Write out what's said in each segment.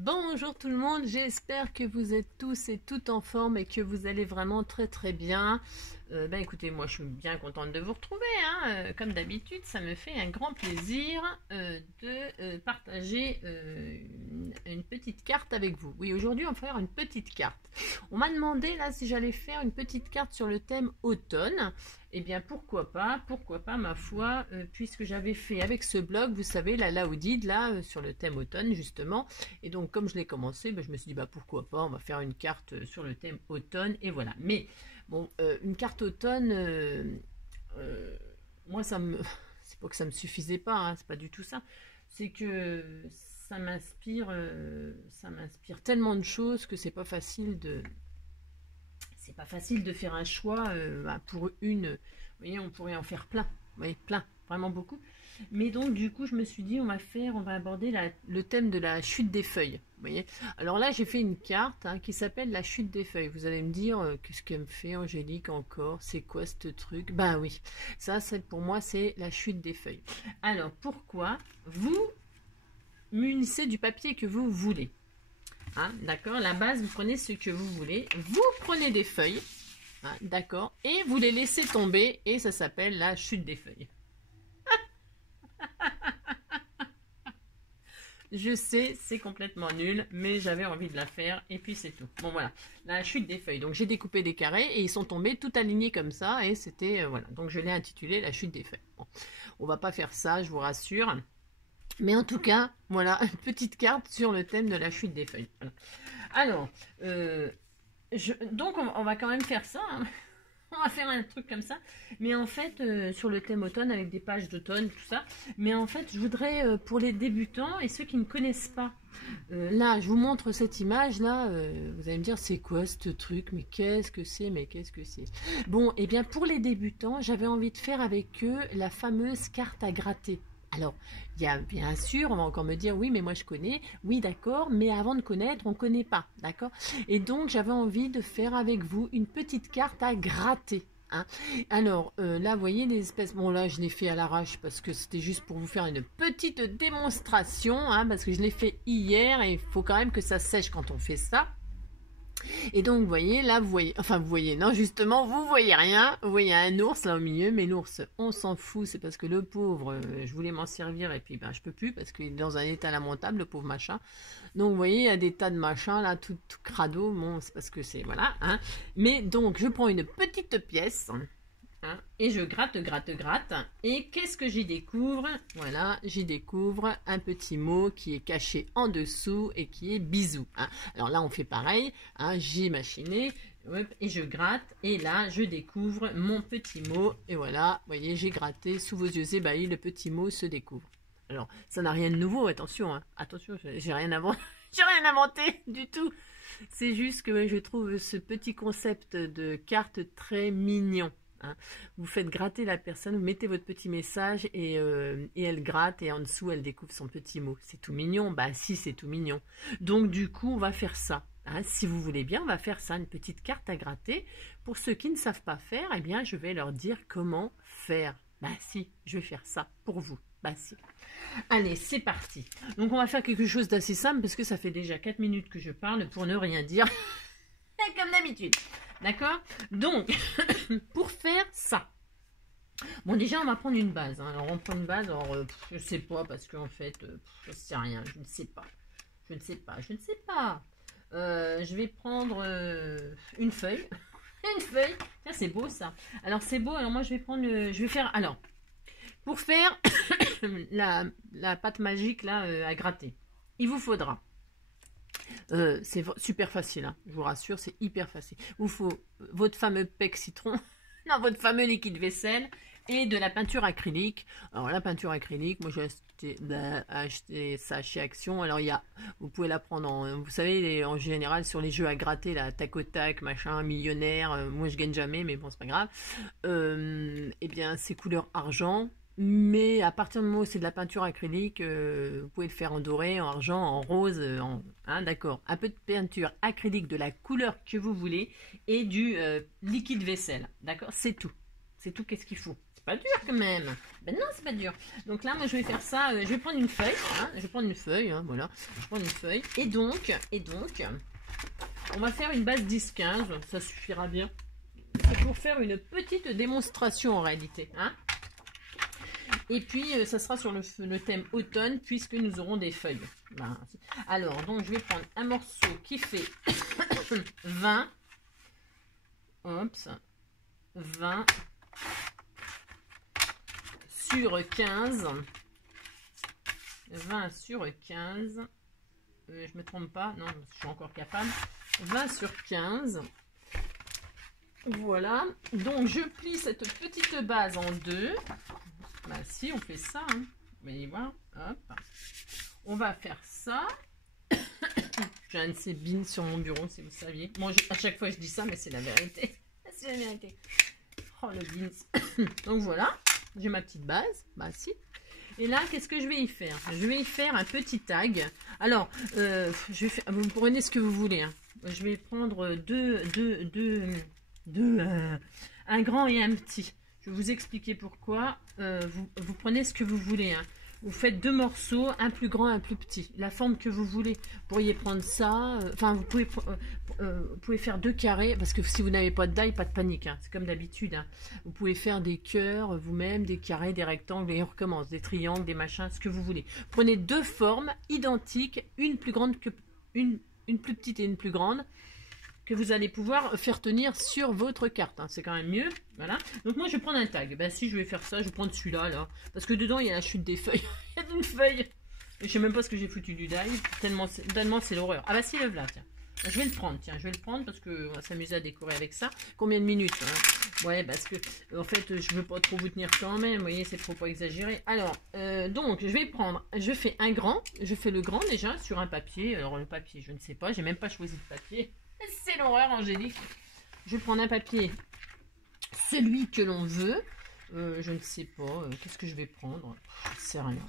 Bonjour tout le monde, j'espère que vous êtes tous et toutes en forme et que vous allez vraiment très bien. Écoutez, moi je suis bien contente de vous retrouver, hein. Comme d'habitude, ça me fait un grand plaisir de partager une petite carte avec vous. Oui, aujourd'hui on va faire une petite carte. On m'a demandé là si j'allais faire une petite carte sur le thème automne. Eh bien pourquoi pas ma foi, puisque j'avais fait avec ce blog, vous savez, la Laoudide là, sur le thème automne justement. Et donc comme je l'ai commencé, je me suis dit pourquoi pas, on va faire une carte sur le thème automne et voilà. Mais bon, une carte automne, moi ça me, c'est pas que ça me suffisait pas, hein, c'est pas du tout ça. C'est que ça m'inspire tellement de choses que c'est pas facile de faire un choix pour une. Vous voyez, on pourrait en faire plein, vous voyez, plein, vraiment beaucoup. Mais donc du coup je me suis dit on va aborder le thème de la chute des feuilles. Vous voyez. Alors là j'ai fait une carte qui s'appelle la chute des feuilles. Vous allez me dire qu'est-ce qu'elle me fait Angélique encore? C'est quoi ce truc? Ben oui, ça pour moi c'est la chute des feuilles. Alors pourquoi? Vous munissez du papier que vous voulez. D'accord, la base, vous prenez ce que vous voulez, vous prenez des feuilles, d'accord, et vous les laissez tomber, et ça s'appelle la chute des feuilles. Je sais, c'est complètement nul, mais j'avais envie de la faire, et puis c'est tout. Bon voilà, la chute des feuilles. Donc j'ai découpé des carrés, et ils sont tombés tout alignés comme ça, et c'était, voilà. Donc je l'ai intitulé la chute des feuilles. Bon, on va pas faire ça, je vous rassure. Mais en tout cas, voilà, une petite carte sur le thème de la chute des feuilles. Voilà. Alors, donc on va quand même faire ça, hein. On va faire un truc comme ça, mais en fait, sur le thème automne, avec des pages d'automne, tout ça, mais en fait, je voudrais, pour les débutants et ceux qui ne connaissent pas, là, je vous montre cette image-là, vous allez me dire, c'est quoi ce truc, mais qu'est-ce que c'est, Bon, et bien, pour les débutants, j'avais envie de faire avec eux la fameuse carte à gratter. Alors, il y a bien sûr, on va encore me dire, oui, mais moi je connais, oui, d'accord, mais avant de connaître, on ne connaît pas, d'accord? Et donc, j'avais envie de faire avec vous une petite carte à gratter. Alors, là, vous voyez les espèces, bon là, je l'ai fait à l'arrache parce que c'était juste pour vous faire une petite démonstration, parce que je l'ai fait hier et il faut quand même que ça sèche quand on fait ça. Et donc, vous voyez, là, vous voyez, non, justement, vous voyez rien. Vous voyez un ours là au milieu, mais l'ours, on s'en fout, c'est parce que le pauvre, je voulais m'en servir et puis je peux plus parce qu'il est dans un état lamentable, le pauvre machin. Donc, vous voyez, il y a des tas de machins là, tout crado. Bon, c'est parce que c'est, voilà, Mais donc, je prends une petite pièce. Et je gratte. Et qu'est-ce que j'y découvre? Voilà, j'y découvre un petit mot qui est caché en dessous et qui est bisou. Alors là, on fait pareil. J'ai machiné. Et je gratte. Et là, je découvre mon petit mot. Et voilà, vous voyez, j'ai gratté. Sous vos yeux ébahis, le petit mot se découvre. Alors, ça n'a rien de nouveau, attention. Attention, j'ai rien inventé du tout. C'est juste que je trouve ce petit concept de carte très mignon. Vous faites gratter la personne, vous mettez votre petit message et elle gratte et en dessous elle découvre son petit mot. C'est tout mignon? Bah si, c'est tout mignon. Donc du coup on va faire ça. Si vous voulez bien, on va faire ça, une petite carte à gratter. Pour ceux qui ne savent pas faire, eh bien je vais leur dire comment faire. Bah si, je vais faire ça pour vous. Bah si. Allez, c'est parti. Donc on va faire quelque chose d'assez simple parce que ça fait déjà 4 minutes que je parle pour ne rien dire. Comme d'habitude. D'accord? Donc, pour faire ça, bon déjà on va prendre une base. Alors on prend une base, alors je sais pas parce qu'en fait, je sais rien, je ne sais pas. Je vais prendre une feuille. Une feuille. Tiens, c'est beau ça. Alors c'est beau, alors moi je vais faire, alors, pour faire la pâte magique là à gratter, il vous faudra. C'est super facile, je vous rassure, c'est hyper facile. Il vous faut votre fameux pec citron, non, votre fameux liquide vaisselle et de la peinture acrylique. Alors la peinture acrylique, moi j'ai acheté ça chez Action. Alors vous pouvez la prendre vous savez, en général sur les jeux à gratter, là, tac au tac, machin, millionnaire. Moi je gagne jamais, mais bon c'est pas grave. Eh bien c'est couleur argent. Mais à partir du moment où c'est de la peinture acrylique, vous pouvez le faire en doré, en argent, en rose, d'accord. Un peu de peinture acrylique de la couleur que vous voulez et du liquide vaisselle, d'accord. C'est tout. Qu'est-ce qu'il faut? pas dur quand même. Ben non, c'est pas dur. Donc là, moi, je vais faire ça. Je vais prendre une feuille. Hein, je vais prendre une feuille. Hein, voilà. Je prends une feuille. Et donc, on va faire une base 10-15. Ça suffira bien. C'est pour faire une petite démonstration en réalité. Hein. Et puis, ça sera sur le thème automne, puisque nous aurons des feuilles. Ben, alors, donc, je vais prendre un morceau qui fait 20. Hop, 20 sur 15. 20 sur 15. Je me trompe pas, non, je suis encore capable. 20 sur 15. Voilà. Donc, je plie cette petite base en deux. Bah, si, on fait ça. Hein. Mais voilà. Hop. On va faire ça. J'ai un de ces bins sur mon bureau, si vous saviez. Moi, à chaque fois, je dis ça, mais c'est la vérité. C'est la vérité. Oh, le bins. Donc, voilà. J'ai ma petite base. Bah, si. Et là, qu'est-ce que je vais y faire? Je vais y faire un petit tag. Alors, je vais faire, vous prenez ce que vous voulez. Hein. Je vais prendre un grand et un petit. Je vais vous expliquer pourquoi. Vous prenez ce que vous voulez. Hein. Vous faites deux morceaux, un plus grand, un plus petit. La forme que vous voulez. Vous pourriez prendre ça. Enfin, vous pouvez faire deux carrés. Parce que si vous n'avez pas de die, pas de panique. Hein. C'est comme d'habitude. Hein. Vous pouvez faire des cœurs vous-même, des carrés, des rectangles. Et on recommence. Des triangles, des machins, ce que vous voulez. Prenez deux formes identiques. Une plus grande que une plus petite et une plus grande. Que vous allez pouvoir faire tenir sur votre carte. Hein. C'est quand même mieux. Voilà. Donc moi, je vais prendre un tag. Ben, si je vais faire ça, je vais prendre celui-là. Là, parce que dedans, il y a la chute des feuilles. Il y a une feuille. Et je sais même pas ce que j'ai foutu du die. Tellement c'est l'horreur. Ah bah si, le là, tiens. Je vais le prendre, tiens. Je vais le prendre parce qu'on va s'amuser à décorer avec ça. Combien de minutes hein? Ouais, parce que, en fait, je veux pas trop vous tenir quand même. Vous voyez, c'est trop pas exagéré. Alors, donc, je vais prendre... Je fais un grand. Je fais le grand déjà sur un papier. Alors, le papier, je ne sais pas. J'ai même pas choisi de papier. C'est l'horreur, Angélique. Je vais prendre un papier, celui que l'on veut. Je ne sais pas. Qu'est-ce que je vais prendre? Je ne sais rien.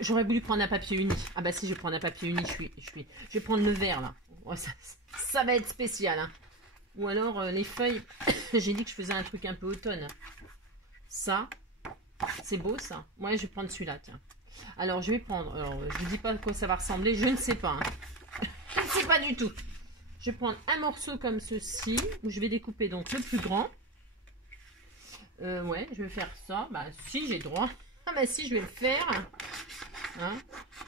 J'aurais voulu prendre un papier uni. Ah bah si, je vais prendre un papier uni. Je vais prendre le vert, là. Ouais, ça va être spécial. Hein. Ou alors, les feuilles. J'ai dit que je faisais un truc un peu automne. Ça, c'est beau, ça. Ouais, je vais prendre celui-là, tiens. Alors, je vais prendre... Alors, je ne vous dis pas à quoi ça va ressembler. Je ne sais pas. Hein. Je ne sais pas du tout. Je vais prendre un morceau comme ceci, où je vais découper donc le plus grand. Ouais, je vais faire ça. Bah si, j'ai droit. Ah bah si, je vais le faire. Hein,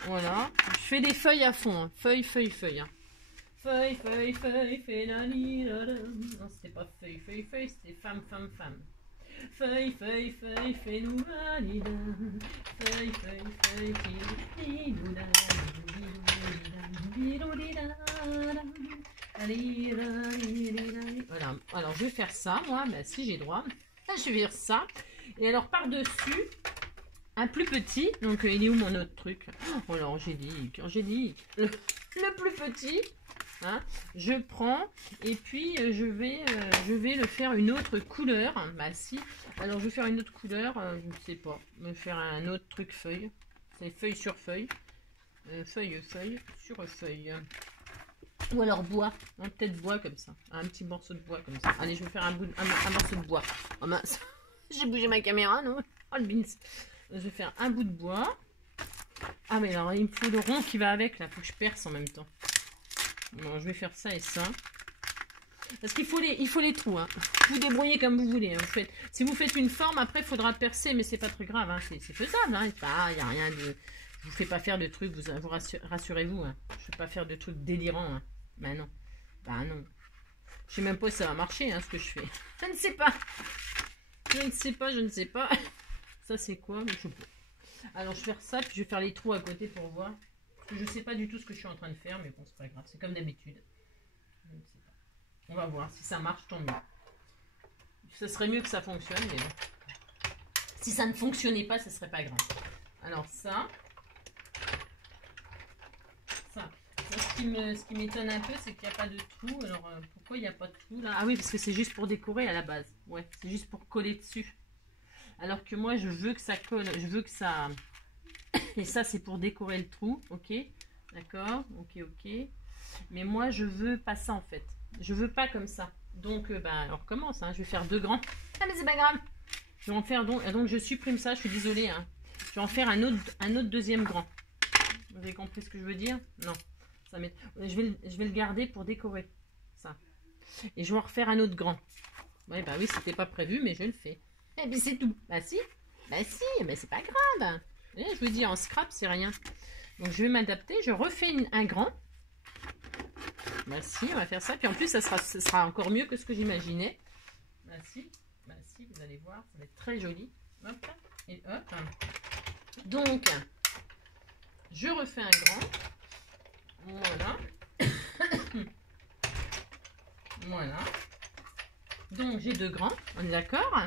voilà. Je fais des feuilles à fond. Hein. Feuille, feuille, feuille. Hein. Feuille, feuille, feuille, feuille, non, c'était pas feuille, feuille, feuille, c'était femme, femme, femme. Feuille, feuille, feuille, fais-nous valida. Feuille, feuille, feuille, voilà, alors je vais faire ça, moi, ben, si j'ai droit. Je vais faire ça. Et alors par-dessus, un plus petit. Donc il est où mon autre truc? Oh là, Angélique, le plus petit. Hein, je prends et puis je vais le faire une autre couleur. Bah si. Alors je vais faire une autre couleur. Je ne sais pas. Me faire un autre truc feuille. C'est feuille sur feuille. Feuille sur feuille. Ou alors bois. Hein, peut-être bois comme ça. Un petit morceau de bois comme ça. Allez, je vais faire un morceau de bois. Oh mince. J'ai bougé ma caméra, non? Oh le bins. Je vais faire un bout de bois. Ah mais alors il me faut le rond qui va avec là. Faut que je perce en même temps. Bon, je vais faire ça et ça. Parce qu'il faut les trous. Hein. Vous débrouillez comme vous voulez. Hein. Si vous faites une forme, après, il faudra percer, mais c'est pas très grave. Hein. C'est faisable. Hein. Il n'y a rien de... Je vous fais pas faire de trucs, vous rassurez-vous. Hein. Je ne fais pas faire de trucs délirants. Hein. Ben non. Ben non. Je sais même pas si ça va marcher, hein, ce que je fais. Je ne sais pas. Je ne sais pas. Ça, c'est quoi? Je sais pas. Alors, je vais faire ça, puis je vais faire les trous à côté pour voir. Je ne sais pas du tout ce que je suis en train de faire, mais bon, c'est pas grave. C'est comme d'habitude. Je ne sais pas. On va voir. Si ça marche, tant mieux. Ce serait mieux que ça fonctionne, mais bon. Si ça ne fonctionnait pas, ce serait pas grave. Alors ça. Ce qui m'étonne un peu, c'est qu'il n'y a pas de trou. Alors, pourquoi il n'y a pas de trou là? Ah oui, parce que c'est juste pour décorer à la base. Ouais, c'est juste pour coller dessus. Alors que moi, je veux que ça colle. Je veux que ça... Et ça, c'est pour décorer le trou, ok? D'accord, ok. Mais moi, je veux pas ça, en fait. Je veux pas comme ça. Donc, ben, on recommence, hein. Je vais faire deux grands. Ah, mais c'est pas grave. Je vais en faire donc je supprime ça, je suis désolée. Hein. Je vais en faire un autre deuxième grand. Vous avez compris ce que je veux dire? Non. Ça je vais le garder pour décorer. Ça. Et je vais en refaire un autre grand. Ouais, bah oui, c'était pas prévu, mais je le fais. Eh bien, c'est tout. Bah si. Bah si, mais c'est pas grave. Je vous dis, en scrap, c'est rien. Donc, je vais m'adapter. Je refais un grand. Bah si, on va faire ça. Puis en plus, ça sera encore mieux que ce que j'imaginais. Bah si, vous allez voir, ça va être très joli. Hop, et hop. Donc, je refais un grand. Voilà. Voilà. Donc, j'ai deux grands. On est d'accord?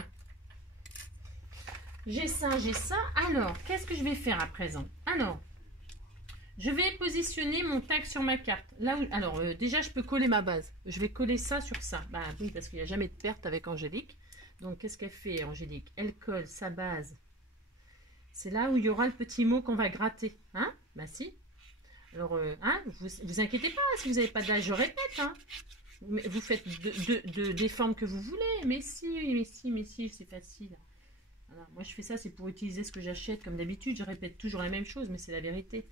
J'ai ça, j'ai ça. Alors, qu'est-ce que je vais faire à présent? Alors, je vais positionner mon tag sur ma carte. Là où, alors, déjà, je peux coller ma base. Je vais coller ça sur ça. Bah oui, parce qu'il n'y a jamais de perte avec Angélique. Donc, qu'est-ce qu'elle fait, Angélique? Elle colle sa base. C'est là où il y aura le petit mot qu'on va gratter. Hein? Bah si. Alors, hein, vous inquiétez pas si vous n'avez pas d'âge, je répète. Hein? Vous faites des formes que vous voulez. Mais si, c'est facile. Alors, moi, je fais ça, c'est pour utiliser ce que j'achète. Comme d'habitude, je répète toujours la même chose, mais c'est la vérité.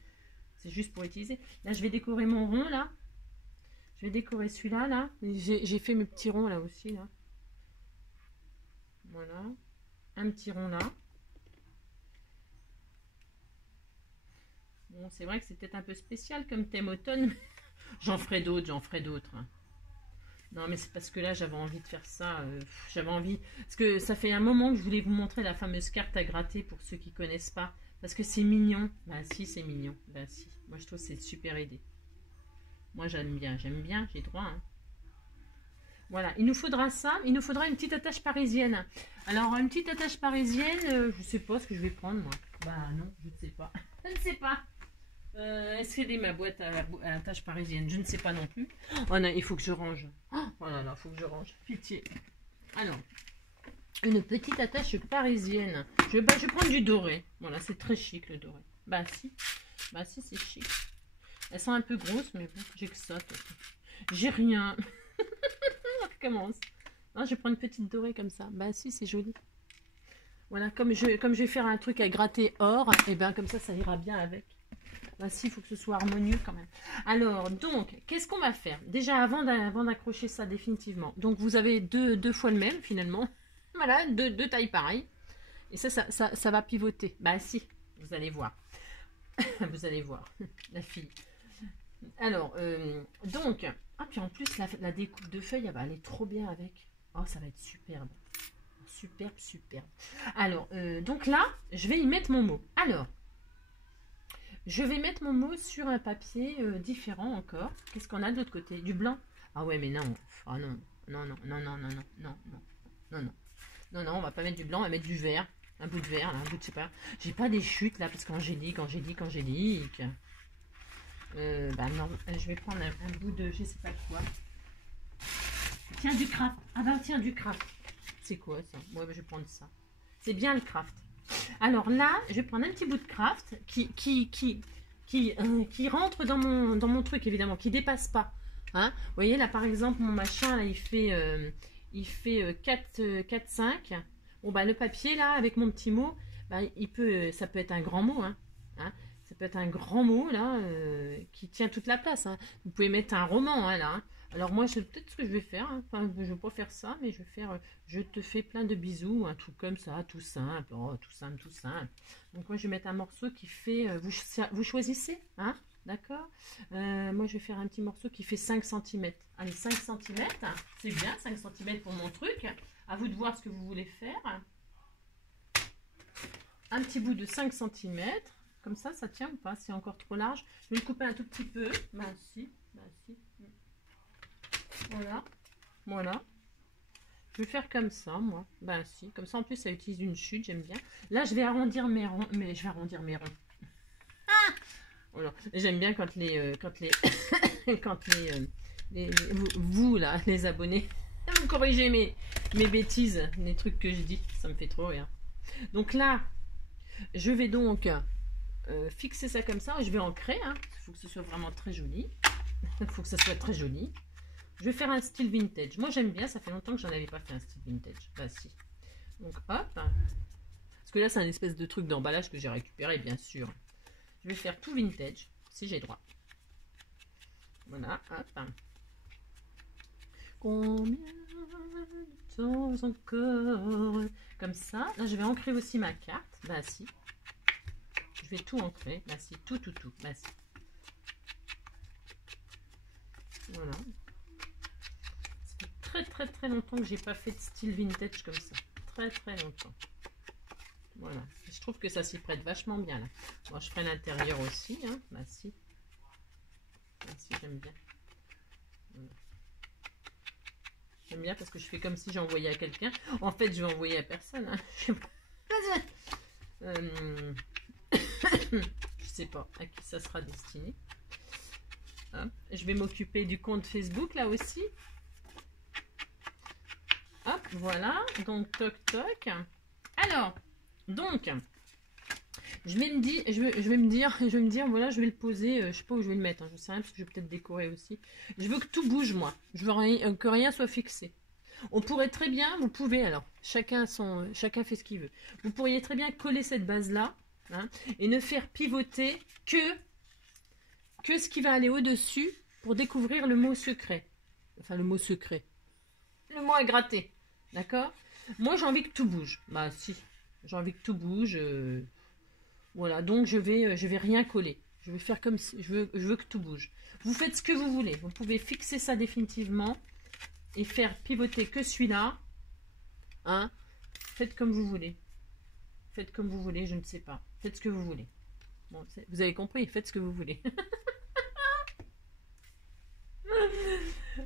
C'est juste pour utiliser. Là, je vais décorer mon rond, là. Je vais décorer celui-là, là. J'ai fait mes petits ronds, là aussi, là. Voilà. Un petit rond, là. Bon, c'est vrai que c'est peut-être un peu spécial comme thème automne. J'en ferai d'autres, hein. Non, mais c'est parce que là, j'avais envie de faire ça. J'avais envie... Parce que ça fait un moment que je voulais vous montrer la fameuse carte à gratter pour ceux qui ne connaissent pas. Parce que c'est mignon. Bah si, c'est mignon. Bah si. Moi, je trouve que c'est une super idée. Moi, j'aime bien, j'ai droit. Hein. Voilà, il nous faudra ça. Il nous faudra une petite attache parisienne. Alors, une petite attache parisienne, je ne sais pas ce que je vais prendre, moi. Bah non, je ne sais pas. Je ne sais pas. Est-ce qu'elle est ma boîte à attache parisienne? Je ne sais pas non plus. Oh non, il faut que je range. Oh là là, il faut que je range. Pitié. Alors, une petite attache parisienne. Je vais prendre du doré. Voilà, c'est très chic le doré. Bah si, c'est chic. Elles sont un peu grosses, mais bon, j'ai que ça. J'ai rien. On recommence. Non, je vais prendre une petite dorée comme ça. Bah si, c'est joli. Voilà, comme je vais faire un truc à gratter or, et bien comme ça ira bien avec. Bah si, il faut que ce soit harmonieux quand même. Alors, donc, qu'est-ce qu'on va faire? Déjà, avant d'accrocher ça définitivement. Donc, vous avez deux fois le même, finalement. Voilà, deux tailles pareilles. Et ça va pivoter. Bah si, vous allez voir. Vous allez voir, la fille. Alors, donc... Ah, puis en plus, la découpe de feuilles, elle est trop bien avec. Oh, ça va être superbe. Superbe. Alors, donc là, je vais y mettre mon mot. Alors... Je vais mettre mon mot sur un papier différent encore. Qu'est-ce qu'on a de l'autre côté? Du blanc? Ah ouais, mais non. Ah non. Non, on va pas mettre du blanc, on va mettre du vert. Un bout de vert, là, un bout de, je sais pas. J'ai pas des chutes, là, parce qu'Angélique. Bah non, je vais prendre un bout de, je sais pas quoi. Tiens, du craft. Ah bah tiens, du craft. C'est quoi, ça? Ouais, bah, je vais prendre ça. C'est bien le craft. Alors là, je vais prendre un petit bout de craft qui rentre dans mon truc, évidemment, qui dépasse pas. Hein, vous voyez, là, par exemple, mon machin, là, il fait 4,5. Bon, bah, le papier, là, avec mon petit mot, bah, ça peut être un grand mot. Hein, ça peut être un grand mot, là, qui tient toute la place. Hein. Vous pouvez mettre un roman, hein, là. Hein. Alors moi, c'est peut-être ce que je vais faire. Hein. Enfin, je ne vais pas faire ça, mais je vais faire je te fais plein de bisous, un truc comme ça, tout simple. Oh, tout simple. Donc moi, je vais mettre un morceau qui fait... vous choisissez, hein, d'accord. Moi, je vais faire un petit morceau qui fait 5 cm. Allez, 5 cm, c'est bien, 5 cm pour mon truc. À vous de voir ce que vous voulez faire. Un petit bout de 5 cm. Comme ça tient ou pas? C'est encore trop large. Je vais le couper un tout petit peu. Bah si. Voilà. Je vais faire comme ça, moi. Ben si, comme ça en plus ça utilise une chute, j'aime bien. Là je vais arrondir mes ronds, Ah voilà. J'aime bien quand vous là, les abonnés, vous corrigez mes bêtises, les trucs que je dis, ça me fait trop rire. Donc là, je vais donc fixer ça comme ça, je vais ancrer, hein. Il faut que ce soit vraiment très joli. Il faut que ça soit très joli. Je vais faire un style vintage. Moi, j'aime bien. Ça fait longtemps que j'en avais pas fait un style vintage. Bah, si. Donc hop. Parce que là, c'est un espèce de truc d'emballage que j'ai récupéré, bien sûr. Je vais faire tout vintage, si j'ai droit. Voilà, hop. Combien de temps encore? Comme ça. Là, je vais ancrer aussi ma carte. Bah si. Je vais tout ancrer. Bah si, tout. Bah si. Voilà. Ça fait très longtemps que j'ai pas fait de style vintage comme ça. Très longtemps. Voilà. Je trouve que ça s'y prête vachement bien là. Bon, je ferai l'intérieur aussi. Hein. Bah si. Bah si, j'aime bien. Voilà. J'aime bien parce que je fais comme si j'envoyais à quelqu'un. En fait, je vais envoyer à personne. Hein. Je sais pas à qui ça sera destiné. Hop. Je vais m'occuper du compte Facebook là aussi. Hop, voilà. Donc, toc. Alors, donc, je vais me dire, voilà, je vais le poser. Je sais pas où je vais le mettre. Hein, je sais rien parce que je vais peut-être décorer aussi. Je veux que tout bouge, moi. Je veux que rien soit fixé. On pourrait très bien, vous pouvez, alors, chacun fait ce qu'il veut. Vous pourriez très bien coller cette base-là, hein, et ne faire pivoter que ce qui va aller au-dessus pour découvrir le mot secret. Enfin, le mot secret. Le mot à gratter. D'accord? Moi, j'ai envie que tout bouge. Bah, si. J'ai envie que tout bouge. Voilà, donc je vais rien coller. Je vais faire comme si... Je veux que tout bouge. Vous faites ce que vous voulez. Vous pouvez fixer ça définitivement. Et faire pivoter que celui-là. Hein? Faites comme vous voulez. Faites comme vous voulez, je ne sais pas. Faites ce que vous voulez. Bon, vous avez compris, faites ce que vous voulez.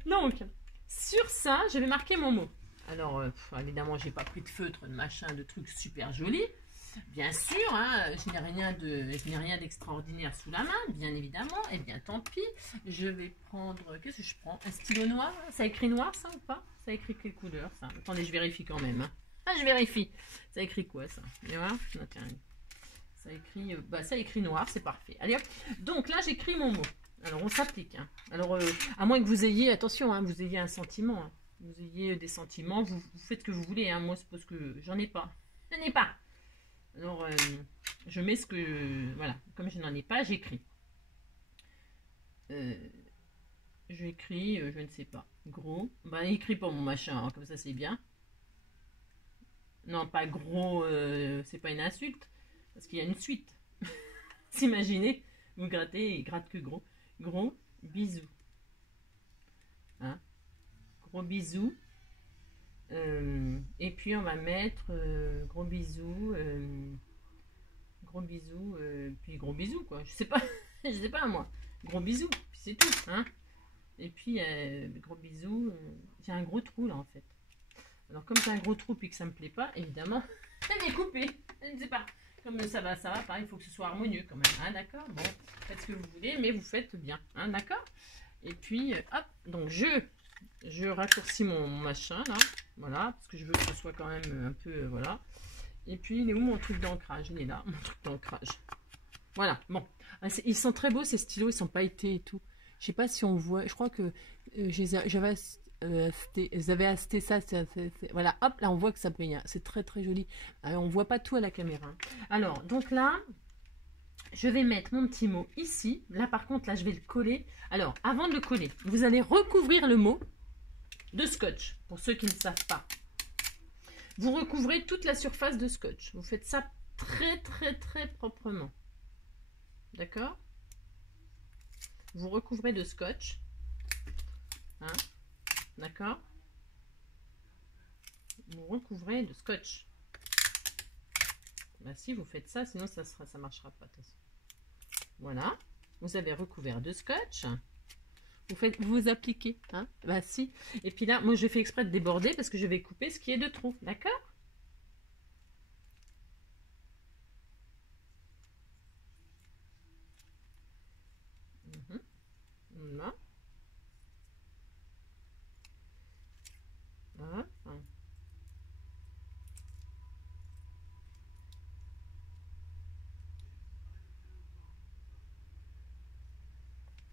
Donc, sur ça, je vais marquer mon mot. Alors, évidemment, j'ai pas pris de feutre, de machin, de trucs super jolis. Bien sûr, hein, je n'ai rien d'extraordinaire sous la main, bien évidemment. Eh bien, tant pis. Je vais prendre... Qu'est-ce que je prends? Un stylo noir? Ça écrit noir, ça, ou pas? Ça écrit quelle couleur, ça? Attendez, je vérifie quand même. Hein. Ah, je vérifie. Ça écrit quoi, ça? Et voilà. Non, tiens, ça écrit noir, c'est parfait. Allez, hop. Donc, là, j'écris mon mot. Alors, on s'applique. Hein. Alors, à moins que vous ayez... Attention, hein, vous ayez un sentiment. Hein. Vous ayez des sentiments. Vous faites ce que vous voulez. Hein. Moi, c'est parce que j'en ai pas. Je n'ai pas. Alors, je mets ce que... Voilà, comme je n'en ai pas, j'écris. J'écris, je ne sais pas. Gros. Ben, écrit pas mon machin, hein, comme ça c'est bien. Non, pas gros, c'est pas une insulte. Parce qu'il y a une suite. S'imaginez, vous grattez, il gratte que gros. Gros bisous. Hein? Gros bisous. Et puis on va mettre gros bisous, puis gros bisous quoi. Je sais pas, je sais pas moi. Gros bisous, puis c'est tout, hein. Et puis gros bisous. J'ai un gros trou là en fait. Alors comme c'est un gros trou puis que ça me plaît pas, évidemment, je vais couper. Je ne sais pas. Comme ça va, pareil, il faut que ce soit harmonieux quand même, hein, d'accord. Bon, faites ce que vous voulez, mais vous faites bien, hein, d'accord. Et puis hop, donc je raccourcis mon machin là. Voilà, parce que je veux que ce soit quand même un peu... voilà. Et puis, il est où mon truc d'ancrage? Il est là, mon truc d'ancrage. Voilà, bon. Ils sont très beaux, ces stylos. Ils sont pailletés et tout. Je sais pas si on voit... Je crois que j'avais acheté ça. Voilà, hop, là, on voit que ça brille. Hein. C'est très joli. Alors, on voit pas tout à la caméra. Alors, donc là... Je vais mettre mon petit mot ici. Là, par contre, là, je vais le coller. Alors, avant de le coller, vous allez recouvrir le mot de scotch, pour ceux qui ne savent pas. Vous recouvrez toute la surface de scotch. Vous faites ça très proprement. D'accord? Vous recouvrez de scotch. Hein? D'accord? Vous recouvrez de scotch. Ben, si vous faites ça, sinon ça marchera pas. Voilà. Vous avez recouvert de scotch. Vous appliquez, hein? Bah si. Et puis là, moi je fais exprès de déborder parce que je vais couper ce qui est de trop, d'accord? Voilà.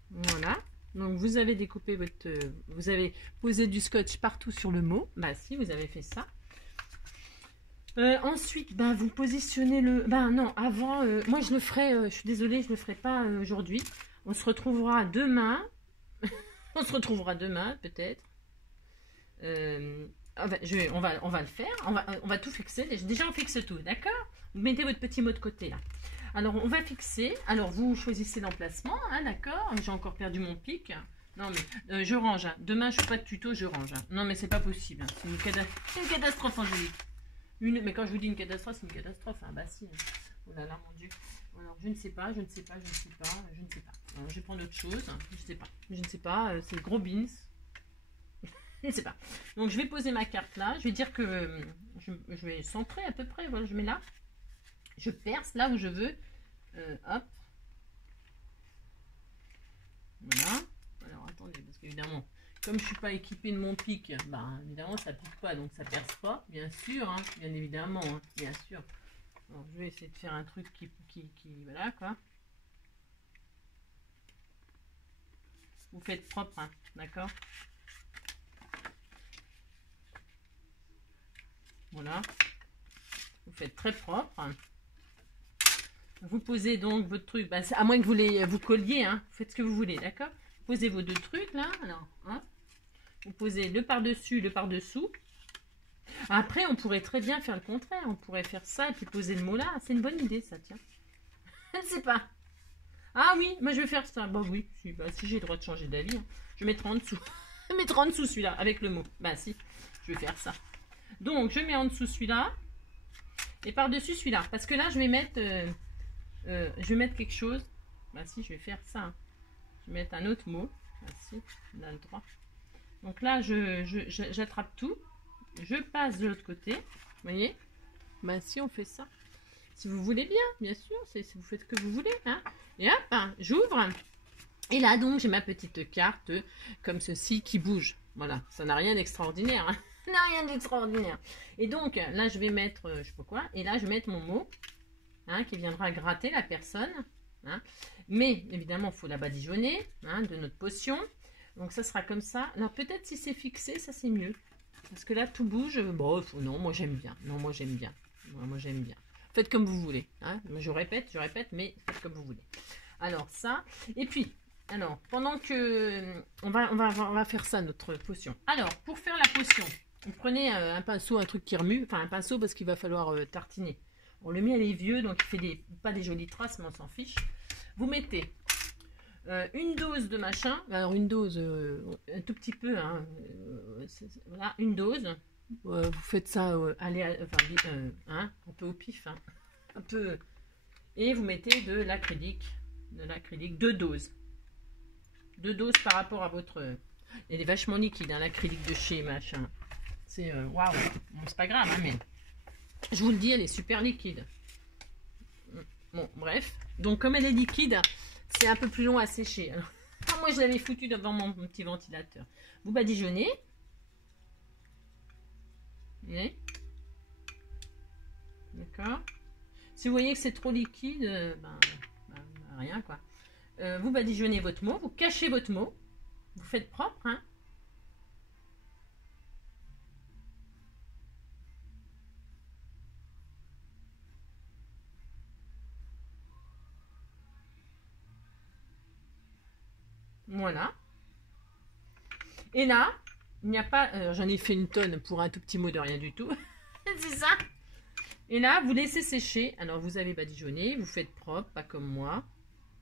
Voilà. Donc vous avez découpé votre... vous avez posé du scotch partout sur le mot. Bah si, vous avez fait ça. Ensuite, ben, vous positionnez le... Ben non, avant, moi je le ferai, je suis désolée, je ne le ferai pas aujourd'hui. On se retrouvera demain. On se retrouvera demain, peut-être. On va le faire. On va tout fixer. Déjà, on fixe tout, d'accord? Vous mettez votre petit mot de côté, là. Alors, on va fixer. Alors, vous choisissez l'emplacement, hein, d'accord? J'ai encore perdu mon pic. Non, mais je range. Hein. Demain, je ne fais pas de tuto, je range. Hein. Non, mais c'est pas possible. Hein. C'est une catastrophe, Angélique. Mais quand je vous dis une catastrophe, c'est une catastrophe. Hein. Bah si. Oh là là, mon Dieu. Alors, je ne sais pas. Alors, je vais prendre autre chose. Je ne sais pas. C'est le gros beans. Je ne sais pas. Donc, je vais poser ma carte là. Je vais dire que je vais centrer à peu près. Voilà, je mets là. Je perce là où je veux. Hop. Voilà. Alors, attendez, parce qu'évidemment, comme je ne suis pas équipée de mon pic, bah, évidemment, ça ne pique pas, donc ça ne perce pas, bien sûr, hein, bien évidemment, hein, bien sûr. Alors, je vais essayer de faire un truc qui voilà, quoi. Vous faites propre, hein, d'accord? Voilà. Vous faites très propre. Vous posez donc votre truc, bah, à moins que vous colliez, hein, vous faites ce que vous voulez, d'accord? Posez vos deux trucs là, alors, hein, vous posez le par-dessus, le par-dessous. Après, on pourrait très bien faire le contraire, on pourrait faire ça et puis poser le mot là. C'est une bonne idée, ça, tiens. Je ne sais pas. Ah oui, moi je vais faire ça. Bah oui, si j'ai le droit de changer d'avis, hein. Je mettrai en dessous. Je mettrai en dessous celui-là avec le mot. Bah si, je vais faire ça. Donc, je mets en dessous celui-là et par-dessus celui-là. Parce que là, je vais mettre quelque chose. Bah si, je vais faire ça. Hein. Je vais mettre un autre mot. Ainsi, on a le droit. Donc là, j'attrape tout. Je passe de l'autre côté. Vous voyez? Bah si, on fait ça. Si vous voulez bien sûr. Si vous faites ce que vous voulez. Hein. Et hop, hein, j'ouvre. Et là, donc, j'ai ma petite carte comme ceci qui bouge. Voilà, ça n'a rien d'extraordinaire. Hein. Ça n'a rien d'extraordinaire. Et donc, là, je vais mettre, je sais pas quoi. Et là, je vais mettre mon mot. Hein, qui viendra gratter la personne. Hein. Mais évidemment, il faut la badigeonner, hein, de notre potion. Donc ça sera comme ça. Alors peut-être si c'est fixé, ça c'est mieux. Parce que là, tout bouge. Bon, non, moi j'aime bien. Non, moi j'aime bien. Moi j'aime bien. Faites comme vous voulez. Hein. Je répète, mais faites comme vous voulez. Alors ça. Et puis, alors, pendant que... On va faire ça, notre potion. Alors, pour faire la potion, vous prenez un pinceau, un truc qui remue. Enfin, un pinceau parce qu'il va falloir tartiner. Bon, le mien, il est vieux, donc il fait pas des jolies traces, mais on s'en fiche. Vous mettez une dose de machin. Alors, une dose, un tout petit peu. Hein, voilà, une dose. Vous faites ça un peu au pif. Hein, un peu. Et vous mettez de l'acrylique. Deux doses. 2 doses par rapport à votre... Elle est vachement liquide, hein, l'acrylique de chez machin. C'est... Waouh. Bon, c'est pas grave, hein, mais... Je vous le dis, elle est super liquide. Bon, bref. Donc, comme elle est liquide, c'est un peu plus long à sécher. Alors, moi, je l'avais foutu devant mon petit ventilateur. Vous badigeonnez. D'accord. Si vous voyez que c'est trop liquide, rien, quoi. Vous badigeonnez votre mot. Vous cachez votre mot. Vous faites propre, hein. Voilà. Et là, il n'y a pas... j'en ai fait une tonne pour un tout petit mot de rien du tout. C'est ça. Et là, vous laissez sécher. Alors, vous avez badigeonné. Vous faites propre, pas comme moi,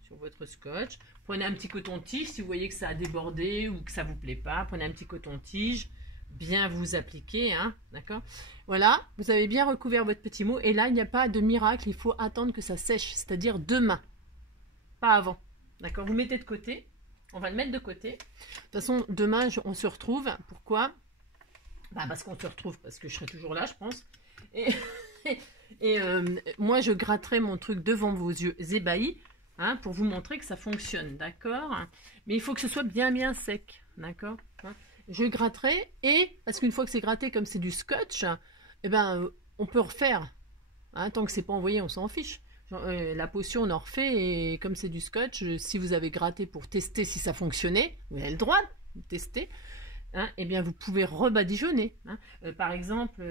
sur votre scotch. Prenez un petit coton-tige si vous voyez que ça a débordé ou que ça vous plaît pas. Prenez un petit coton-tige. Bien vous appliquer, hein. D'accord. Voilà. Vous avez bien recouvert votre petit mot. Et là, il n'y a pas de miracle. Il faut attendre que ça sèche. C'est-à-dire demain. Pas avant. D'accord. Vous mettez de côté. On va le mettre de côté. De toute façon, demain, on se retrouve. Pourquoi? Parce qu'on se retrouve, parce que je serai toujours là, je pense. Et moi, je gratterai mon truc devant vos yeux ébahis, hein, pour vous montrer que ça fonctionne, d'accord? Mais il faut que ce soit bien sec, d'accord? Je gratterai, et parce qu'une fois que c'est gratté, comme c'est du scotch, eh ben, on peut refaire. Hein, tant que c'est pas envoyé, on s'en fiche. La potion, on en refait, et comme c'est du scotch, si vous avez gratté pour tester si ça fonctionnait, vous avez le droit de tester. hein, eh bien vous pouvez rebadigeonner. Hein. Par exemple,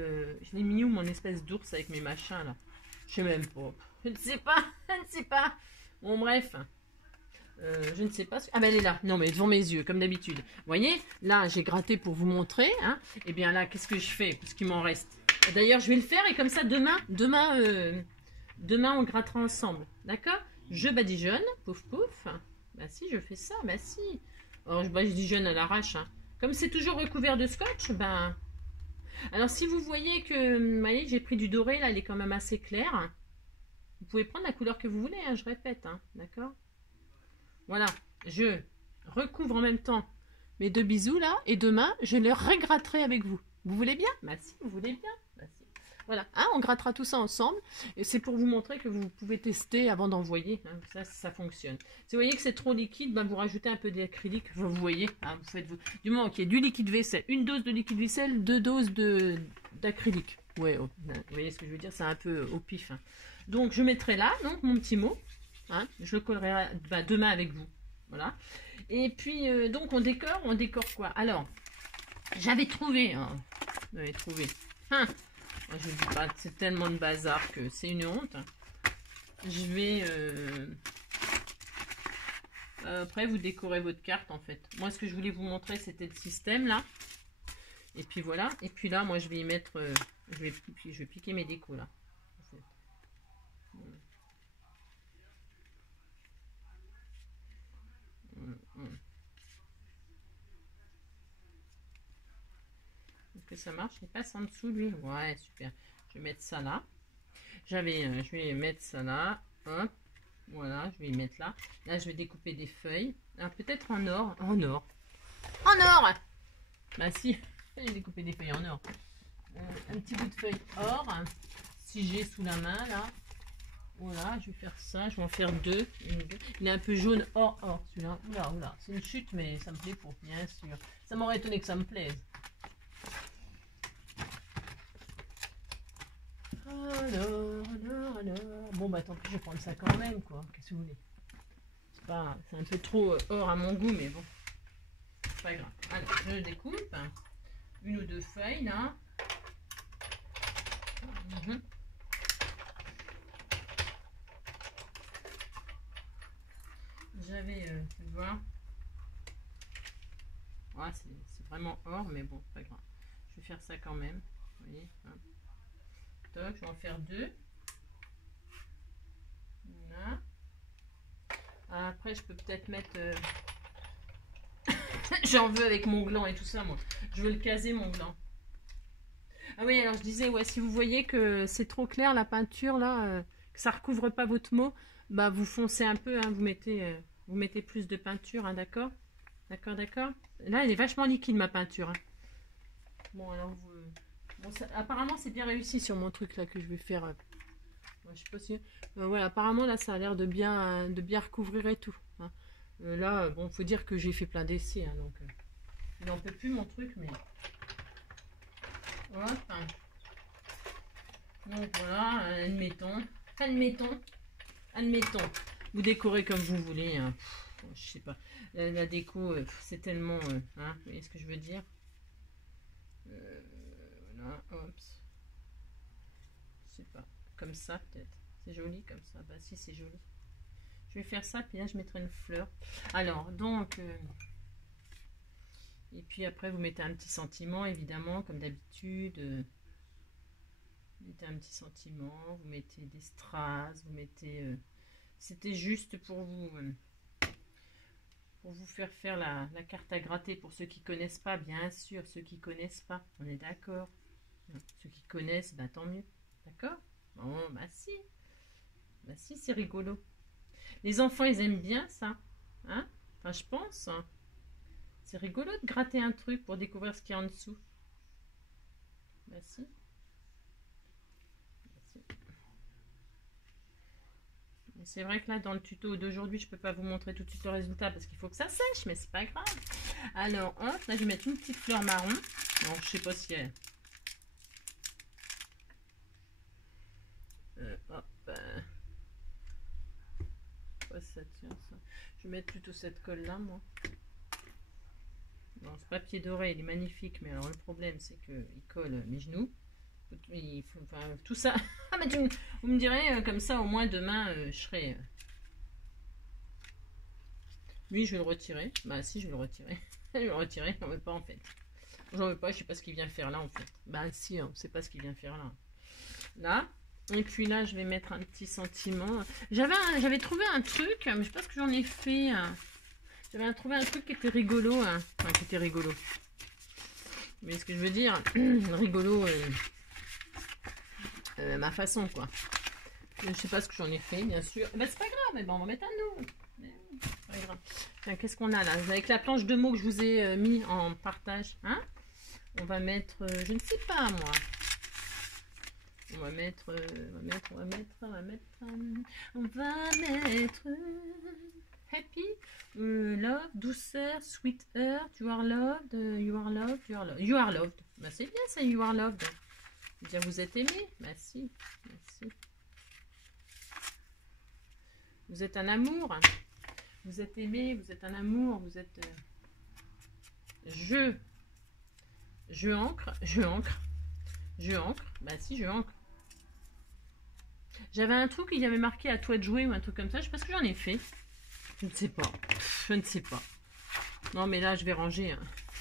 je l'ai mis où mon espèce d'ours avec mes machins là? Je sais même pas. Je ne sais pas. Je ne sais pas. Bon bref. Je ne sais pas. Ah ben elle est là. Non mais devant mes yeux, comme d'habitude. Vous voyez, là j'ai gratté pour vous montrer. Hein. Et bien là, qu'est-ce que je fais? Parce qu'il m'en reste. D'ailleurs, je vais le faire et comme ça demain on grattera ensemble. D'accord? Je badigeonne. Pouf pouf. Bah si, je fais ça. Bah si. Alors je badigeonne à l'arrache. Hein. Comme c'est toujours recouvert de scotch, ben. Alors si vous voyez que, vous voyez, j'ai pris du doré, là, il est quand même assez clair. Vous pouvez prendre la couleur que vous voulez, hein, je répète, hein, d'accord? Voilà, je recouvre en même temps mes 2 bisous là, et demain, je les regratterai avec vous. Vous voulez bien? Bah si, vous voulez bien. Bah, si. Voilà, hein, on grattera tout ça ensemble, et c'est pour vous montrer que vous pouvez tester avant d'envoyer, hein, ça fonctionne. Si vous voyez que c'est trop liquide, bah, vous rajoutez un peu d'acrylique, vous voyez, hein, vous faites du moment qu'il y ait du liquide vaisselle, une dose de liquide vaisselle, 2 doses d'acrylique. Ouais, oh, vous voyez ce que je veux dire, c'est un peu au pif. Hein. Donc je mettrai là, donc mon petit mot, hein, je le collerai bah, demain avec vous, voilà. Et puis donc on décore quoi? Alors, j'avais trouvé, hein, hein, je ne dis pas, c'est tellement de bazar que c'est une honte. Je vais... après, vous décorez votre carte, en fait. Moi, ce que je voulais vous montrer, c'était le système, là. Et puis, voilà. Et puis là, moi, je vais y mettre... je vais piquer mes décos, là. En fait. Est-ce que ça marche? Il passe en dessous, lui. Ouais, super. Je vais mettre ça là. Je vais mettre ça là. Hop. Voilà, je vais y mettre là. Là, je vais découper des feuilles. Peut-être en or. En or. En or! Bah si, j'ai découpé des feuilles en or. Un petit bout de feuille or. Si j'ai sous la main, là. Voilà, je vais faire ça. Je vais en faire deux. Il est un peu jaune or, celui-là. Oula, oula. C'est une chute, mais ça me plaît pour, bien sûr. Ça m'aurait étonné que ça me plaise. Alors. Bon, bah tant pis, je vais prendre ça quand même, quoi. Qu'est-ce que vous voulez? C'est un peu trop or à mon goût, mais bon. C'est pas grave. Alors, je découpe. Une ou deux feuilles, là. J'avais, tu vois. Ouais, c'est vraiment or, mais bon, pas grave. Je vais faire ça quand même. Vous voyez, hein. Toc, je vais en faire deux. Voilà. Après, je peux peut-être mettre... J'en veux avec mon gland et tout ça, moi. Je veux le caser, mon gland. Ah oui, alors je disais, ouais, si vous voyez que c'est trop clair, la peinture, là, que ça recouvre pas votre mot, bah vous foncez un peu, hein, vous mettez plus de peinture, hein, d'accord? D'accord, d'accord. Là, elle est vachement liquide, ma peinture. Hein. Bon, alors, bon, apparemment, c'est bien réussi sur mon truc, là, que je vais faire... je sais pas si... ouais, apparemment, là, ça a l'air de bien recouvrir et tout. Hein. Là, bon, faut dire que j'ai fait plein d'essais, hein, donc... il n'en peut plus, mon truc, mais... Hop. Donc, voilà, admettons. Vous décorez comme vous voulez, hein. Je sais pas. La déco, c'est tellement... hein, vous voyez ce que je veux dire? Voilà, hop. Je sais pas. Comme ça, peut-être. C'est joli comme ça. Bah si, c'est joli. Je vais faire ça, puis là, je mettrai une fleur. Alors, donc... et puis après, vous mettez un petit sentiment, évidemment, comme d'habitude. Vous mettez un petit sentiment, vous mettez des strass, vous mettez... c'était juste pour vous faire la carte à gratter. Pour ceux qui connaissent pas, bien sûr, ceux qui connaissent pas, on est d'accord. Ceux qui connaissent, bah tant mieux. D'accord? Bon, bah si. Bah si, c'est rigolo. Les enfants, ils aiment bien ça. Hein? Enfin, je pense. Hein. C'est rigolo de gratter un truc pour découvrir ce qu'il y a en dessous. Bah si. C'est vrai que là, dans le tuto d'aujourd'hui, je peux pas vous montrer tout de suite le résultat parce qu'il faut que ça sèche, mais c'est pas grave. Alors, hop, là, je vais mettre une petite fleur marron. Non, je sais pas si elle... hop. Ça tient, ça. Je vais mettre plutôt cette colle là, moi. Alors, ce papier doré, il est magnifique, mais alors le problème, c'est qu'il colle mes genoux. Il faut, enfin, tout ça. Ah, mais vous me direz, comme ça, au moins demain, je serai. Lui, je vais le retirer. Bah, si, je vais le retirer. Je vais le retirer, j'en veux pas en fait. J'en veux pas, je sais pas ce qu'il vient faire là en fait. Bah, si, on sait pas ce qu'il vient faire là. Là. Et puis là, je vais mettre un petit sentiment. J'avais trouvé un truc, mais je sais pas ce que j'en ai fait. J'avais trouvé un truc qui était rigolo. Enfin, qui était rigolo. Mais ce que je veux dire, rigolo à ma façon, quoi. Je sais pas ce que j'en ai fait, bien sûr. Bah, c'est pas grave, mais bon, on va mettre un autre. Pas grave. Qu'est-ce qu'on a là? Avec la planche de mots que je vous ai mis en partage. Hein, on va mettre, je ne sais pas moi. On va mettre happy, love, douceur, sweet heart, you are loved, you are loved, you are loved. You are loved. Bah, c'est bien ça, you are loved. Dire vous êtes aimé. Bah si, merci. Vous êtes un amour. Vous êtes aimé, vous êtes un amour, vous êtes... Je ancre. Bah si, je ancre. J'avais un truc, il y avait marqué à toi de jouer ou un truc comme ça. Je sais pas ce que j'en ai fait. Je ne sais pas. Je ne sais pas. Non, mais là, je vais ranger.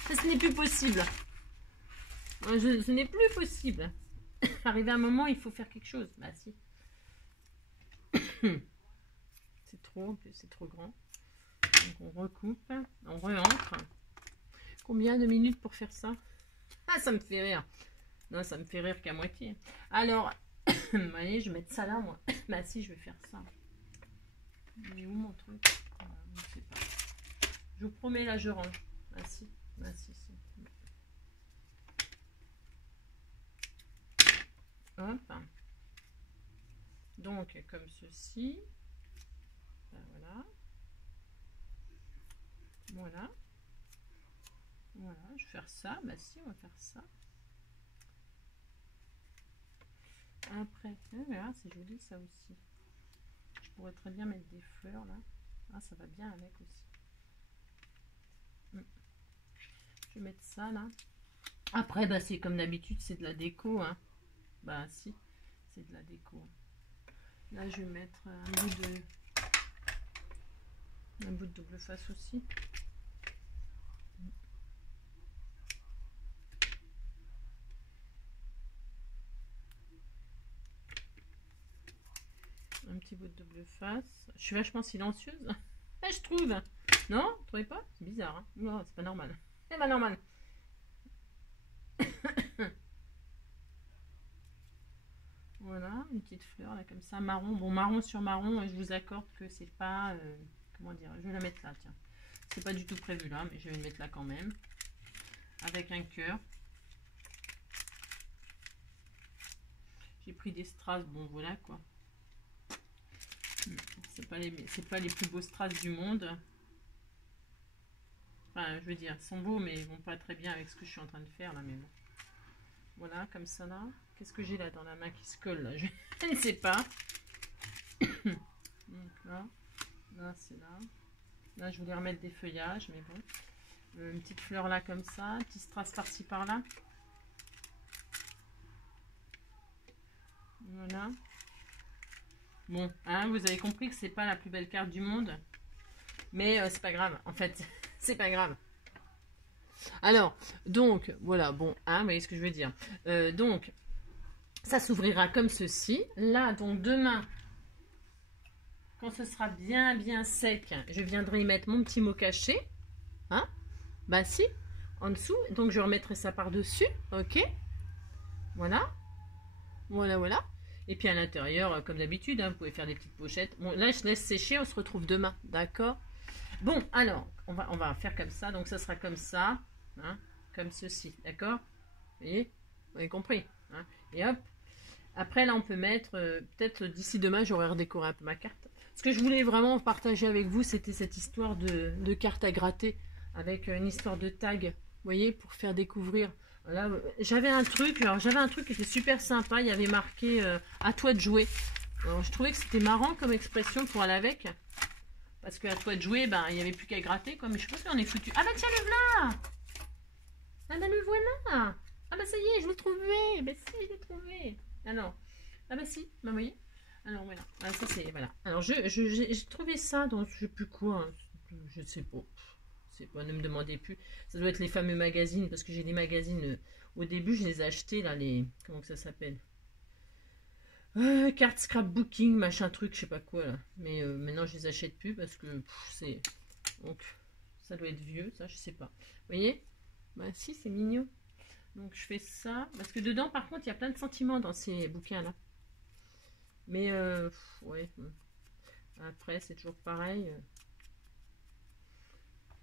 Ce n'est plus possible. Ce n'est plus possible. Arrivé à un moment, il faut faire quelque chose. Bah si. C'est trop, c'est trop grand. Donc on recoupe, on re-ancre. Combien de minutes pour faire ça? Ah, ça me fait rire. Non, ça me fait rire qu'à moitié. Alors, allez, je vais mettre ça là, moi. Bah si, je vais faire ça. Mais où mon truc? Je ne sais pas. Je vous promets, là, je range. Ah si, ah si, si. Hop. Donc, comme ceci. Ben, voilà. Voilà. Voilà, je vais faire ça. Bah si, on va faire ça. Après, voilà, c'est joli ça aussi. Je pourrais très bien mettre des fleurs là. Ah, ça va bien avec aussi. Je vais mettre ça là. Après, bah c'est comme d'habitude, c'est de la déco. Hein. Bah si, c'est de la déco. Là, je vais mettre un bout de double face aussi. Un petit bout de double face. Je suis vachement silencieuse. Je trouve. Non, vous trouvez pas? C'est bizarre. Hein, non, c'est pas normal. C'est pas normal. Voilà, une petite fleur là comme ça, marron. Bon, marron sur marron, je vous accorde que c'est pas... comment dire? Je vais la mettre là, tiens. C'est pas du tout prévu là, mais je vais le mettre là quand même. Avec un cœur. J'ai pris des strass, bon voilà quoi. C'est pas les plus beaux strass du monde. Enfin, je veux dire, ils sont beaux, mais ils vont pas très bien avec ce que je suis en train de faire là, mais bon. Voilà, comme ça là. Qu'est-ce que j'ai là dans la main qui se colle là? Je ne sais pas. Donc là, là c'est là. Là, je voulais remettre des feuillages, mais bon. Une petite fleur là comme ça, petit strass par-ci par-là. Voilà. Bon, hein, vous avez compris que c'est pas la plus belle carte du monde, mais c'est pas grave. En fait, c'est pas grave. Alors, donc, voilà, bon, hein, vous voyez ce que je veux dire. Donc, ça s'ouvrira comme ceci. Là, donc, demain, quand ce sera bien, bien sec, je viendrai y mettre mon petit mot caché. Hein? Bah si, en dessous. Donc, je remettrai ça par-dessus. Ok? Voilà. Voilà, voilà. Et puis, à l'intérieur, comme d'habitude, hein, vous pouvez faire des petites pochettes. Bon, là, je laisse sécher. On se retrouve demain. D'accord? Bon, alors, on va faire comme ça. Donc, ça sera comme ça. Hein, comme ceci, d'accord? Vous voyez? Vous avez compris, hein? Et hop, après là on peut mettre, peut-être d'ici demain j'aurai redécoré un peu ma carte. Ce que je voulais vraiment partager avec vous, c'était cette histoire de carte à gratter, avec une histoire de tag, vous voyez, pour faire découvrir. Là, j'avais un truc qui était super sympa, il y avait marqué à toi de jouer. Alors, je trouvais que c'était marrant comme expression pour aller avec. Parce que à toi de jouer, ben, il n'y avait plus qu'à gratter, quoi. Mais je pense qu'on est foutu. Ah bah tiens, le voilà! Ah bah le voilà. Ah bah ça y est, je l'ai trouvé. Bah si, je l'ai trouvé. Alors, ah bah si, bah vous voyez. Alors voilà, ah, ça c'est, voilà. Alors j'ai trouvé ça dans je sais plus quoi, hein. Je sais pas. C'est pas, ne me demandez plus. Ça doit être les fameux magazines, parce que j'ai des magazines, au début je les ai achetés là, les, comment que ça s'appelle, carte scrapbooking, machin truc, je sais pas quoi là. Mais maintenant je les achète plus parce que c'est, donc ça doit être vieux, ça je sais pas. Vous voyez? Bah si, c'est mignon. Donc je fais ça, parce que dedans par contre il y a plein de sentiments dans ces bouquins là. Mais ouais, après c'est toujours pareil.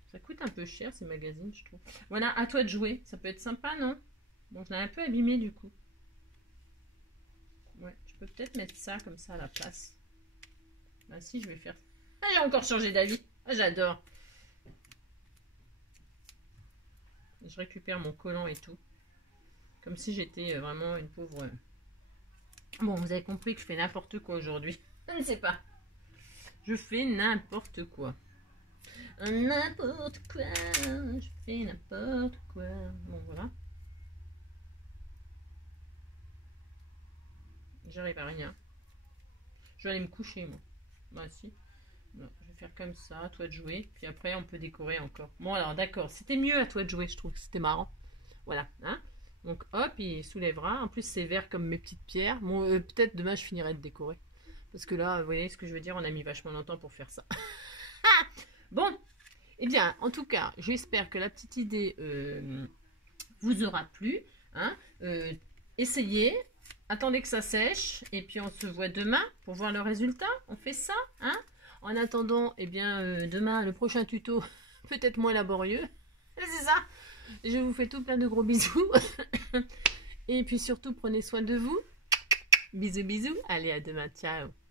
Ça coûte un peu cher ces magazines, je trouve. Voilà, à toi de jouer. Ça peut être sympa, non? Bon, je l'ai un peu abîmé du coup. Ouais, je peux peut-être mettre ça comme ça à la place. Bah si, je vais faire... Ah, j'ai encore changé d'avis. Ah, j'adore. Je récupère mon collant et tout. Comme si j'étais vraiment une pauvre... Bon, vous avez compris que je fais n'importe quoi aujourd'hui. Je ne sais pas. Je fais n'importe quoi. N'importe quoi. Je fais n'importe quoi. Bon, voilà. J'arrive à rien. Je vais aller me coucher, moi. Bah, si. Non, je vais faire comme ça, à toi de jouer. Puis après, on peut décorer encore. Bon, alors, d'accord. C'était mieux à toi de jouer, je trouve. C'était marrant. Voilà. Hein, donc, hop, il soulèvera. En plus, c'est vert comme mes petites pierres. Bon, peut-être demain, je finirai de décorer. Parce que là, vous voyez ce que je veux dire, on a mis vachement longtemps pour faire ça. Bon, eh bien, en tout cas, j'espère que la petite idée vous aura plu. Hein, essayez, attendez que ça sèche, et puis on se voit demain pour voir le résultat. On fait ça, hein. En attendant, eh bien, demain, le prochain tuto, peut-être moins laborieux. C'est ça. Je vous fais tout plein de gros bisous. Et puis surtout, prenez soin de vous. Bisous, bisous. Allez, à demain. Ciao.